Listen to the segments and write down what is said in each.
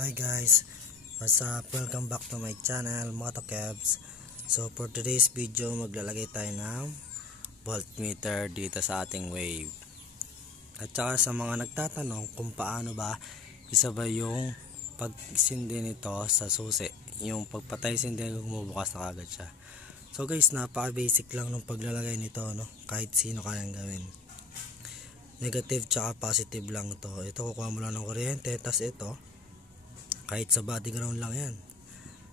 Hi guys, what's up? Welcome back to my channel mga Tokebs. So for today's video, maglalagay tayo ng voltmeter dito sa ating wave. At saka sa mga nagtatanong kung paano ba isabay yung pagsindi nito sa susi, yung pagpatay sindi, bumubukas na kagad siya. So guys, napaka basic lang ng paglalagay nito, no? Kahit sino kayang gawin. Negative tsaka positive lang to. Ito kukuha mo lang ng kuryente, tas ito kahit sa body ground lang yan.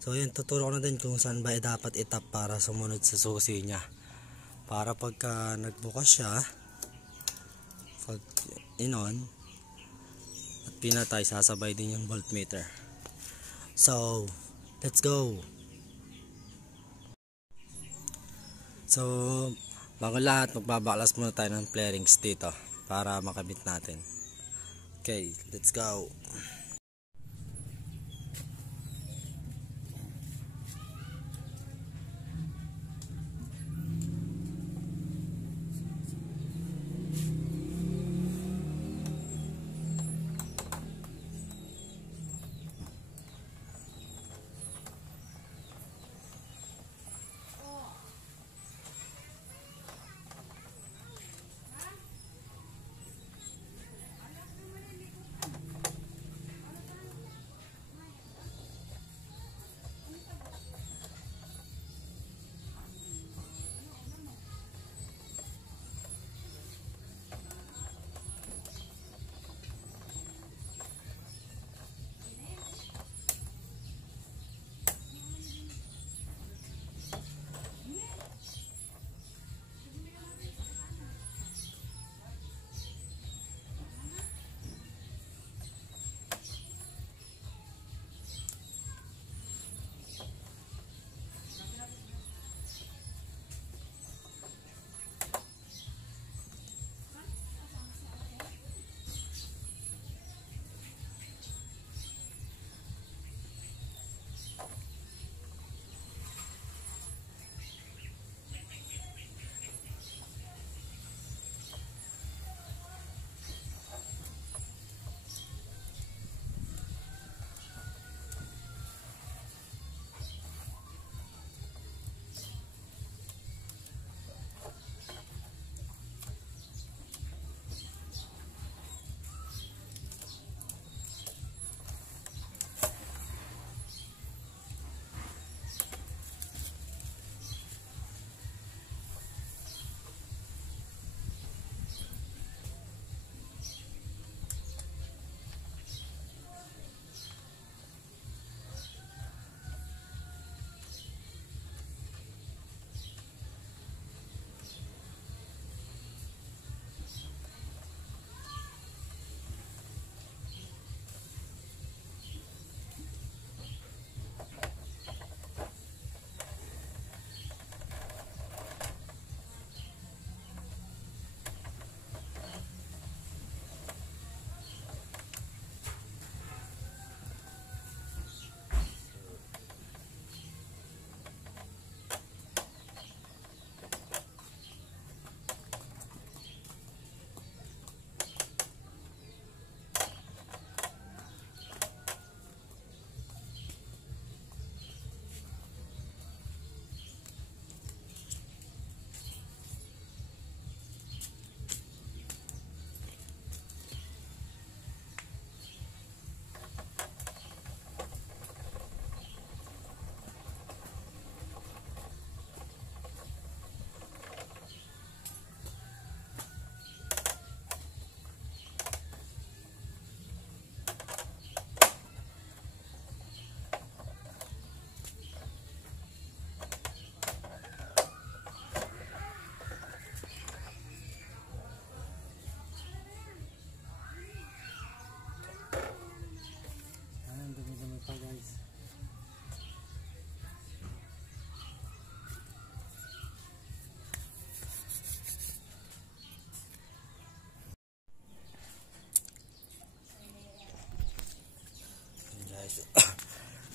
So yun, tuturo ko na din kung saan ba dapat itap para sumunod sa susi niya, para pagka nagbukas siya, pag inon at pinatay, sasabay din yung voltmeter. So let's go. So bago lahat, magbabaklas muna tayo ng flarings dito para makabit natin. Okay, let's go.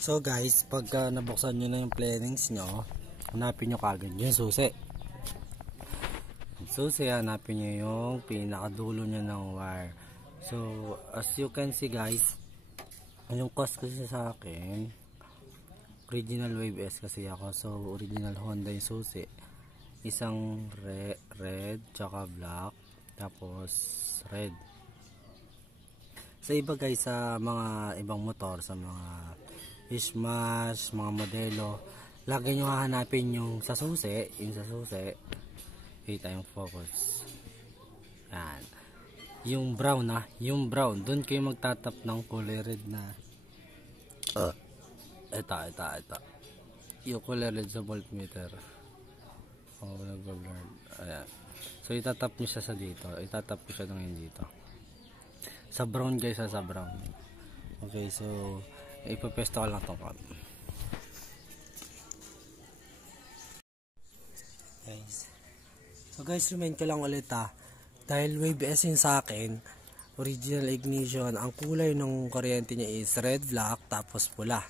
So guys, pagka nabuksan nyo na yung flarings nyo, hanapin nyo kagad yung susi. Yung susi, hanapin nyo yung pinakadulo nyo ng wire. So as you can see guys, Yung cost kasi sa akin, original Wave S kasi ako. So original Honda yung susi. Isang red tsaka black, tapos red. Sa iba guys, sa mga ibang motor, sa mga Smash, mga modelo, lagi nyo hahanapin yung sa susi. Yung sa susi, kita yung focus. Yan. Yung brown yung brown, doon kayo magtatap ng kulay red na. Ito. Yung kulay red sa voltmeter. Nag-blur. Ayan. So itatap nyo siya sa dito. Itatap ko siya ngayon dito. Sa brown guys, sa brown. Okay, so ipapesto ko lang itong cam. Guys. So guys, remind ko lang ulit dahil Wave S yung sa akin, original ignition, ang kulay ng kuryente niya is red, black, tapos pula.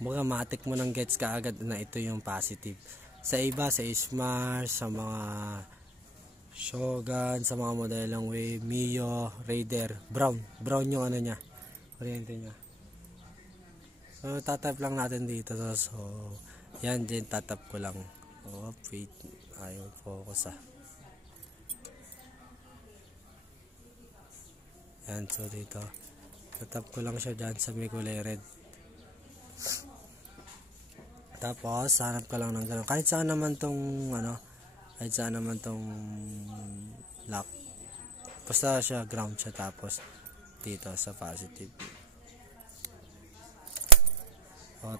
Baga matik mo ng gets kaagad na ito yung positive. Sa iba, sa Smash, sa mga Shogun, sa mga modelong Wave, Mio, Raider, brown yung ano niya, kuryente niya. So tatap lang natin dito. So yan din, tatap ko lang. Oh, wait, ayaw focus Yan, so dito tatap ko lang siya dyan sa may kulay red. Tapos hanap ka lang ng gano'n, kahit saan naman tong lock, basta siya ground siya. Tapos dito sa positive,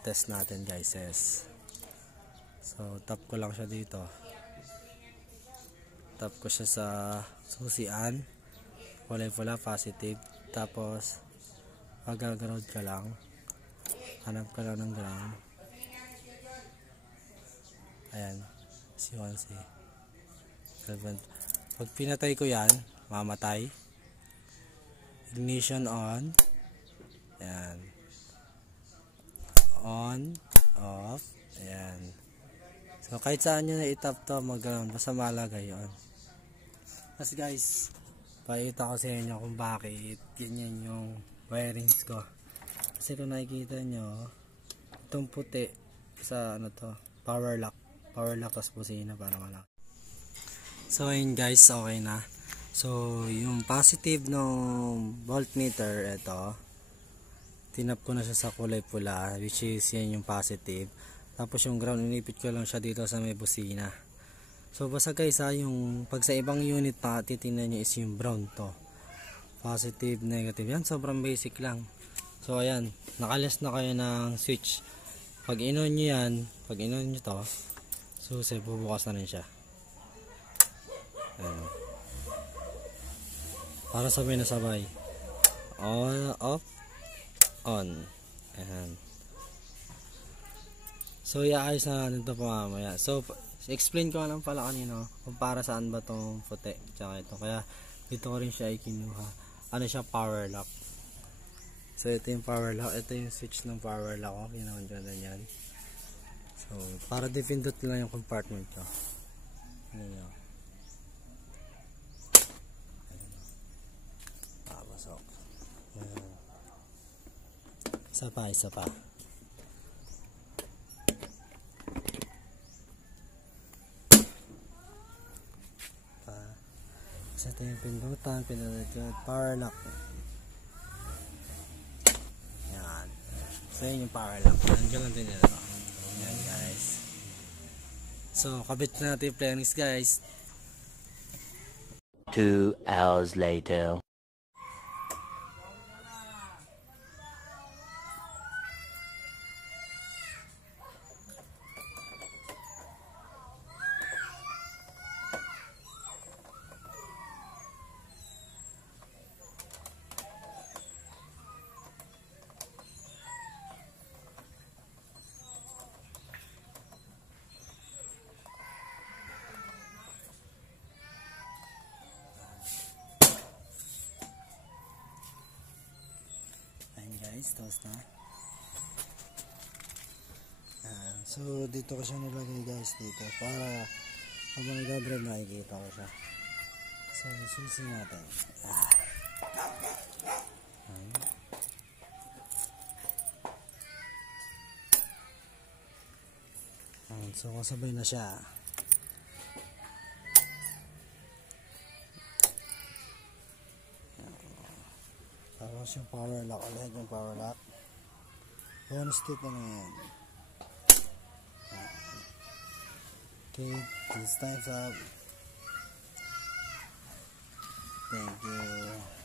test natin guys. So tap ko lang siya dito, tap ko siya sa susian, kulay pula positive. Tapos pag-ground ka lang, hanap ka lang ng ground. Ayan, si pag pinatay ko yan, mamatay. Ignition on. Ayan, on, off. Ayan. So kahit saan nyo na itap to, mag-ground, basta malagay yun. Tapos guys, pakita ko sa inyo kung bakit ganyan yung wirings ko. Kasi kung nakikita nyo, itong puti sa power lock tapos busina para malaki. So ayun guys, okay na. So yung positive ng voltmeter, ito tinap ko na siya sa kulay pula, which is yan yung positive. Tapos yung ground, inipit ko lang siya dito sa may busina. So basta guys yung pag sa ibang unit pa titingnan nyo is yung brown to, positive, negative. Yan, sobrang basic lang. So ayan, nakaless na kayo ng switch. Pag in-on nyo yan, pag in-on nyo to, susi, bubukas na rin siya. Ayan. Para sabay na sabay. On, off, on. Ayan. So iayos na natin ito mamaya. So explain ko lang pala kanino kung para saan ba itong puti tsaka ito. Kaya dito ko rin siya ikinuha. Ano siya, power lock. So ito yung power lock. Ito yung switch ng power lock ko. Ginawan ko na yan. So para dipindot lang yung compartment ko. Ayan. Pasok. Ayan. Isa pa. Kasi ito yung pindutan, power lock. Yan. So yun yung power lock. Nandiyan lang din ito. Yan guys. So kabit na natin yung playlist guys. 2 hours later. Tapos na. So dito ko siya nilagay guys, dito para habang nag-drive nakikita ko siya. So susi natin. So kasabay na siya. Tapos yung power lock ulit, yung power lock. One stick na yan. Okay, this time's up. Thank you.